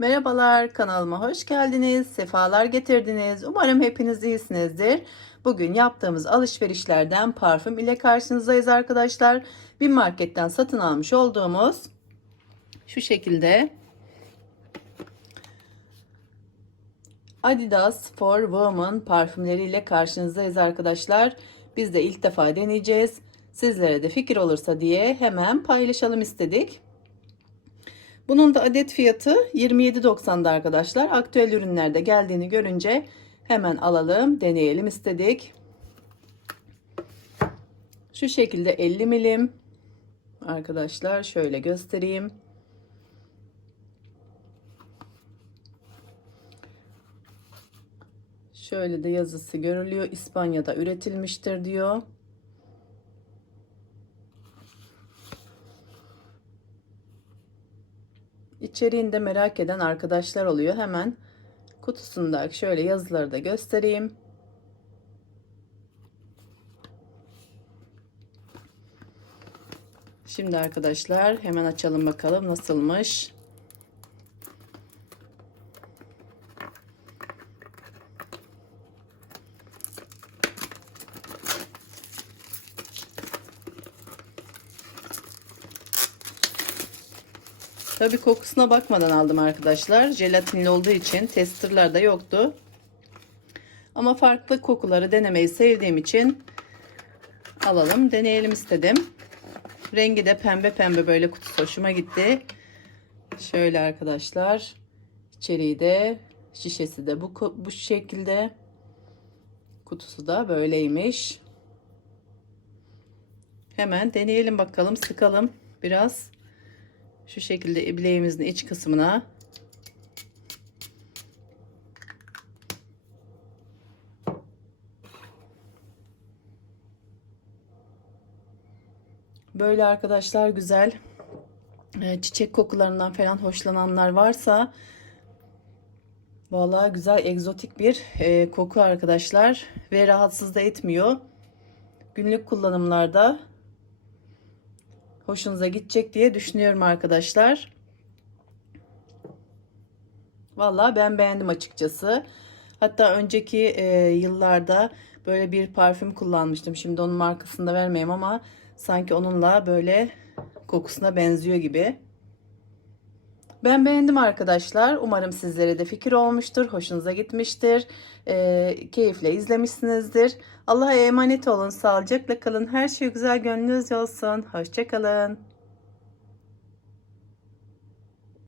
Merhabalar kanalıma hoş geldiniz. Sefalar getirdiniz. Umarım hepiniz iyisinizdir. Bugün yaptığımız alışverişlerden parfüm ile karşınızdayız arkadaşlar. Bir marketten satın almış olduğumuz şu şekilde Adidas for Women parfümleriyle karşınızdayız arkadaşlar. Biz de ilk defa deneyeceğiz. Sizlere de fikir olursa diye hemen paylaşalım istedik. Bunun da adet fiyatı 27.90'da arkadaşlar. Aktüel ürünlerde geldiğini görünce hemen alalım, deneyelim istedik. Şu şekilde 50 milim. Arkadaşlar şöyle göstereyim. Şöyle de yazısı görülüyor. İspanya'da üretilmiştir diyor. İçeriğinde merak eden arkadaşlar oluyor. Hemen kutusunda şöyle yazıları da göstereyim. Şimdi arkadaşlar hemen açalım bakalım nasılmış. Tabi kokusuna bakmadan aldım arkadaşlar. Jelatinli olduğu için testerlarda yoktu. Ama farklı kokuları denemeyi sevdiğim için alalım deneyelim istedim. Rengi de pembe pembe böyle kutusu hoşuma gitti. Şöyle arkadaşlar. İçeriği de şişesi de bu, bu şekilde. Kutusu da böyleymiş. Hemen deneyelim bakalım sıkalım biraz. Şu şekilde ibleğimizin iç kısmına Böyle arkadaşlar güzel e, çiçek kokularından falan hoşlananlar varsa vallahi güzel egzotik bir e, koku arkadaşlar ve rahatsız da etmiyor. Günlük kullanımlarda hoşunuza gidecek diye düşünüyorum arkadaşlar. Vallahi ben beğendim açıkçası. Hatta önceki e, yıllarda böyle bir parfüm kullanmıştım. Şimdi onun markasını da vermeyeyim ama sanki onunla böyle kokusuna benziyor gibi. Ben beğendim arkadaşlar. Umarım sizlere de fikir olmuştur. Hoşunuza gitmiştir. E, keyifle izlemişsinizdir. Allah'a emanet olun. Sağlıcakla kalın. Her şey güzel gönlünüzce olsun. Hoşçakalın.